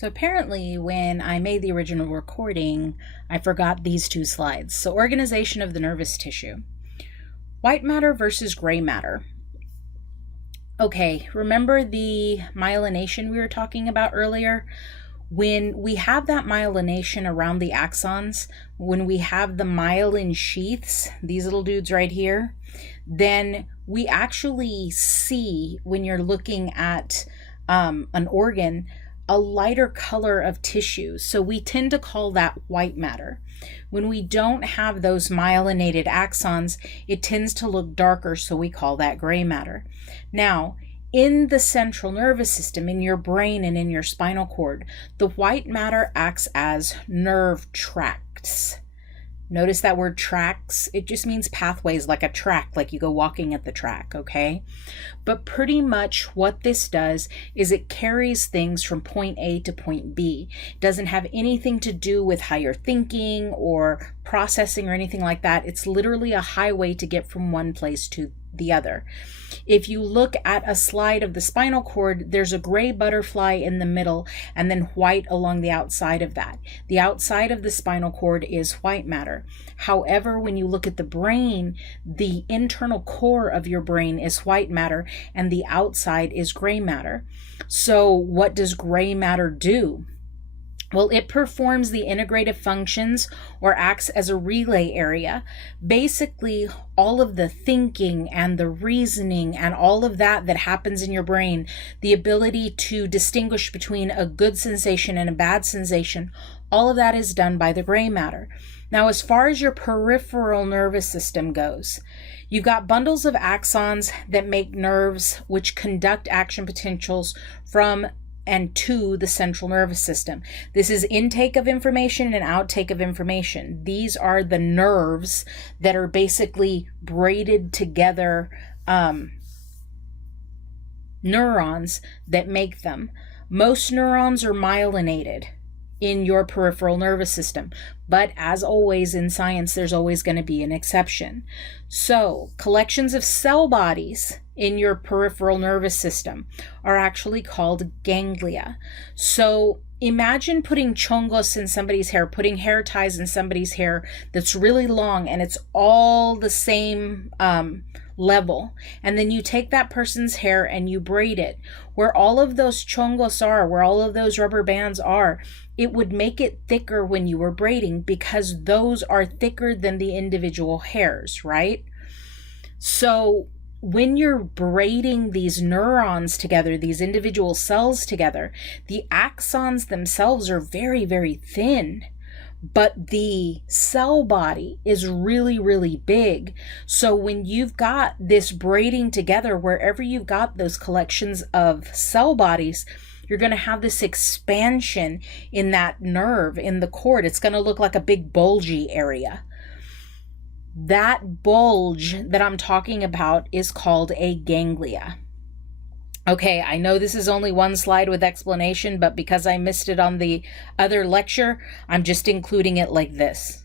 So apparently when I made the original recording, I forgot these two slides. So organization of the nervous tissue. White matter versus gray matter. Okay, remember the myelination we were talking about earlier? When we have that myelination around the axons, when we have the myelin sheaths, these little dudes right here, then we actually see, when you're looking at an organ, a lighter color of tissue. So we tend to call that white matter. When we don't have those myelinated axons, it tends to look darker, so we call that gray matter. Now, in the central nervous system, in your brain and in your spinal cord, the white matter acts as nerve tracts. Notice that word tracks, it just means pathways, like a track, like you go walking at the track, okay? But pretty much what this does is it carries things from point A to point B. It doesn't have anything to do with how you're thinking or processing or anything like that. It's literally a highway to get from one place to the other. If you look at a slide of the spinal cord, there's a gray butterfly in the middle and then white along the outside of that. The outside of the spinal cord is white matter. However, when you look at the brain, the internal core of your brain is white matter and the outside is gray matter. So what does gray matter do? Well, it performs the integrative functions or acts as a relay area. Basically, all of the thinking and the reasoning and all of that happens in your brain, the ability to distinguish between a good sensation and a bad sensation, all of that is done by the gray matter. Now, as far as your peripheral nervous system goes, you've got bundles of axons that make nerves which conduct action potentials from and to the central nervous system. This is intake of information and outtake of information. These are the nerves that are basically braided together neurons that make them. Most neurons are myelinated in your peripheral nervous system. But as always in science, there's always going to be an exception. So collections of cell bodies in your peripheral nervous system are actually called ganglia. So imagine putting chongos in somebody's hair, putting hair ties in somebody's hair that's really long and it's all the same level. And then you take that person's hair and you braid it. Where all of those chongos are, where all of those rubber bands are, it would make it thicker when you were braiding because those are thicker than the individual hairs, right? So when you're braiding these neurons together, these individual cells together, the axons themselves are very, very thin, but the cell body is really, really big. So when you've got this braiding together, wherever you've got those collections of cell bodies, you're going to have this expansion in that nerve, in the cord. It's going to look like a big bulgy area. That bulge that I'm talking about is called a ganglia. Okay, I know this is only one slide with explanation, but because I missed it on the other lecture, I'm just including it like this.